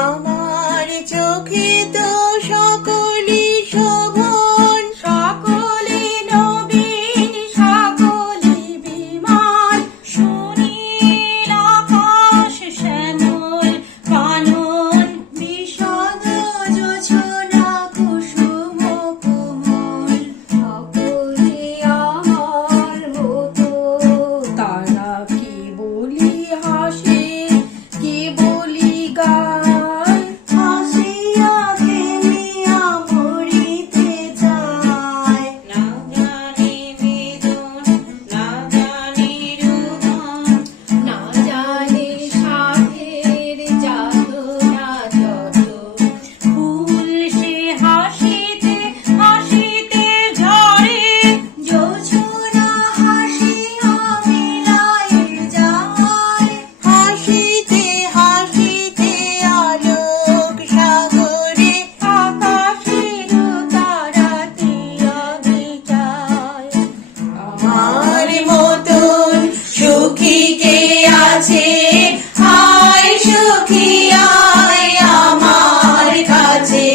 আমার চোখে তো সকলি শোভন, সকলে নবীন, সকলে বিমান, সুনীল আকাশ শ্যামল কানন, বিশদ জোছনা কুসুম কোমল, সকলে আমার মতো। তারা কি বলি হাসে, কি বলি গায়, হাসিয়া খেলিয়া মরিতে চায়। না জানি বেদন, না জানি রোদন, না জানে সাধের যাতনা যত, ফুল সে হাসিতে হাসিতে ঝরে, জোছনা হাসিয়া মিলায়ে যায়। হাসিতে হাসিতে আলোক সাগরে, আকাশের তারাতে আগে যায়। আমার মতন সুখী কে আছে? হায় সুখী আয় আমার কাছে,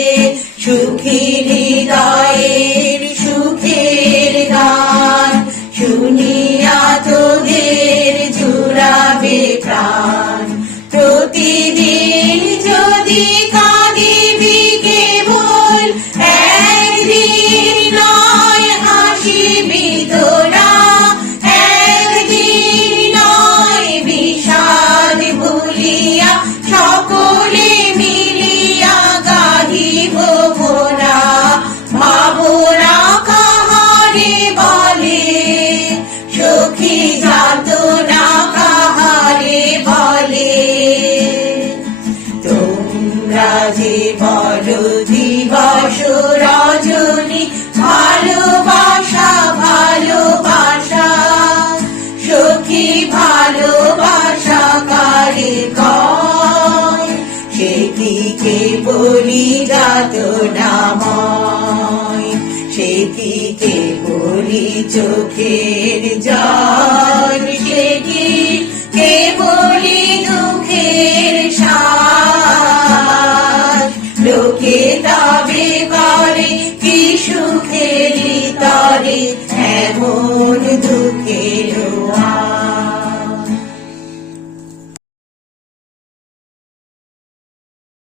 সুখী হৃদয়ের সুখের গান শুনিয়া তোদের জুড়াবে প্রাণ। প্রতিদিন যদি কাঁদিবি কেবল, একদিন নয় হাসিবি তোরা, একদিন নয় বিষাদ ভুলিয়া সকলে মিলিয়া গাহিব মোরা। ভাবনা কাহারে বলে, সখী যাতনা কাহারে বলে। তোমরা যে বলো দিবস রজনী, ভালোবাসা ভালোবাসা, সখী ভালোবাসা কারে কয়? সে কি কে বলি যাতনাময়, সে কি কে বলি চোখের জল, সে কি কে বলি দুঃখের শ্বাস। লোকে তবে করে কি সুখের তরে, এমন দুঃখের